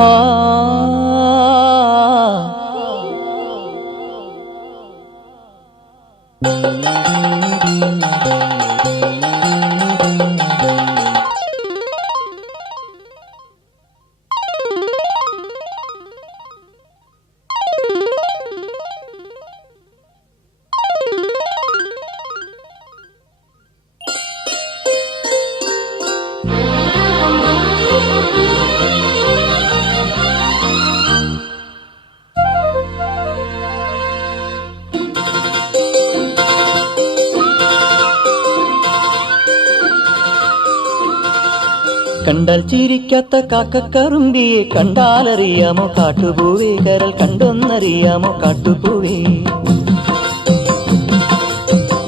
ആ കണ്ടാൽ ചിരിക്കാത്ത കാക്കക്കറുമ്പിയെ കണ്ടാലറിയാമോ കാട്ടുപൂവേ കരൽ കണ്ടൊന്നറിയാമോ കാട്ടുപൂവേ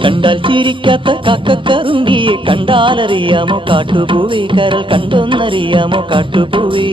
കണ്ടാൽ ചിരിക്കാത്ത കാക്കക്കറുമ്പിയെ കണ്ടാലറിയാമോ കാട്ടുപൂവേ കരൽ കണ്ടൊന്നറിയാമോ കാട്ടുപൂവേ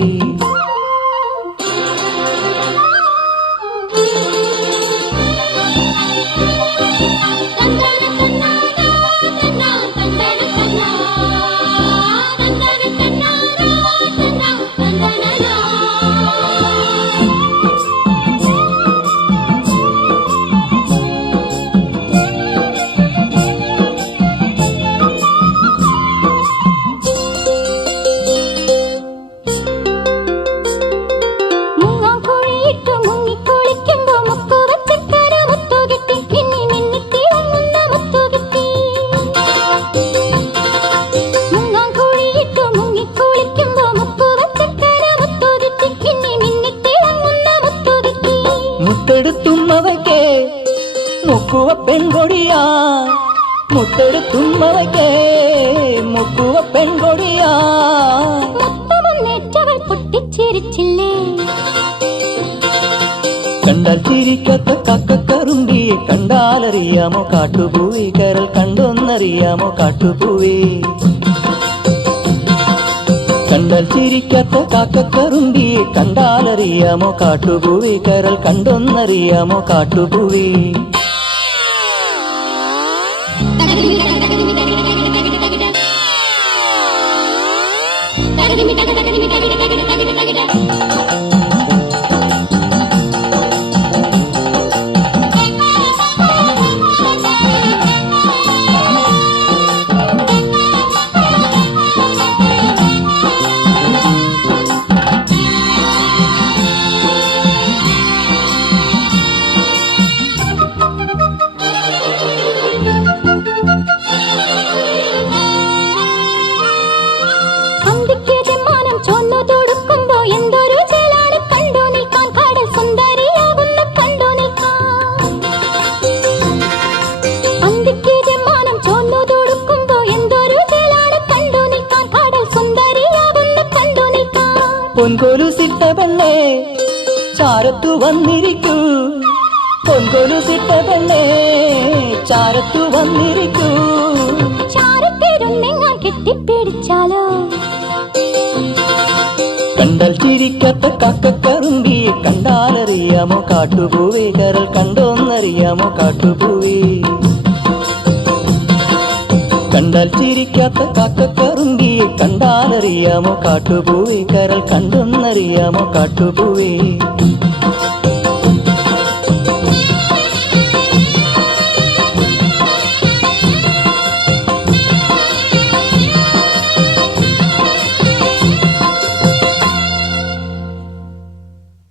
മുട്ടെടുത്തുമ്മവയ്ക്കേ മുക്കുവ പെൺകൊടിയാ മുട്ടെടുത്തുമ്മവയ്ക്കേ മുക്കുവ പെൺകൊടിയാ പൊട്ടിച്ചിരിച്ചില്ലേ കണ്ടാൽ ചിരിക്കാത്ത കാക്കക്കറുമ്പിയെ കണ്ടാലറിയാമോ കാട്ടുപൂവേ കരൽ കണ്ടൊന്നറിയാമോ കാട്ടുപൂവേ കണ്ടാൽ ചിരിക്കാത്ത കാക്കക്കറുമ്പിയെ കണ്ടാലറിയാമോ കാട്ടുപൂവേ കരൽ കണ്ടൊന്നറിയാമോ കാട്ടുപൂവേ പൊൻകൊലുസിട്ട പെണ്ണേ ചാരത്തു വന്നിരിക്കൂ പൊൻകൊലുസിട്ട പെണ്ണേ ചാരത്തു വന്നിരിക്കൂ ചാരത്തിരുന്നെങ്ങാൻ കെട്ടിപ്പിടിച്ചാലോ കണ്ടാൽ ചിരിക്കാത്ത കാക്കക്കറുമ്പിയെ കണ്ടാലറിയാമോ കാട്ടുപൂവേ കരൽ കണ്ടോന്നറിയാമോ കാട്ടുപൂവേ കണ്ടാൽ ചിരിക്കാത്ത കാക്കക്കറുമ്പിയെ കണ്ടാലറിയാമോ കാട്ടുപൂവേ കരൽ കണ്ടൊന്നറിയാമോ കാട്ടുപൂവേ